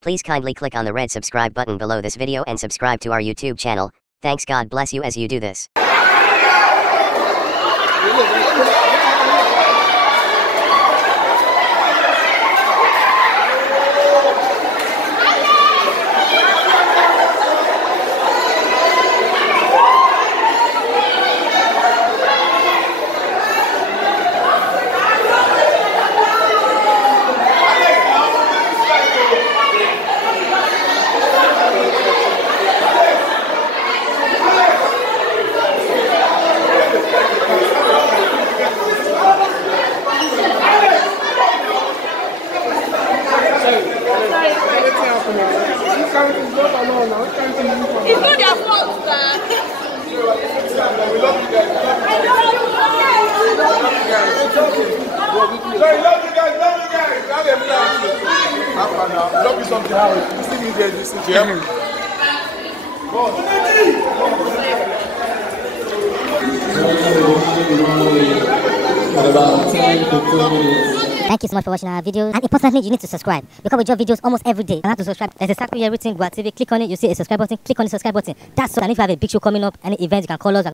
Please kindly click on the red subscribe button below this video and subscribe to our YouTube channel. Thanks, God bless you as you do this. It's not their fault, sir. We love you guys. Love you guys. Love you something. You see me there, this is Thank you so much for watching our videos, and importantly, you need to subscribe because we drop videos almost every day. You have to subscribe. There's a circle here written Gua TV. Click on it, you see a subscribe button. Click on the subscribe button. That's so. And if you have a big show coming up, any event, you can call us.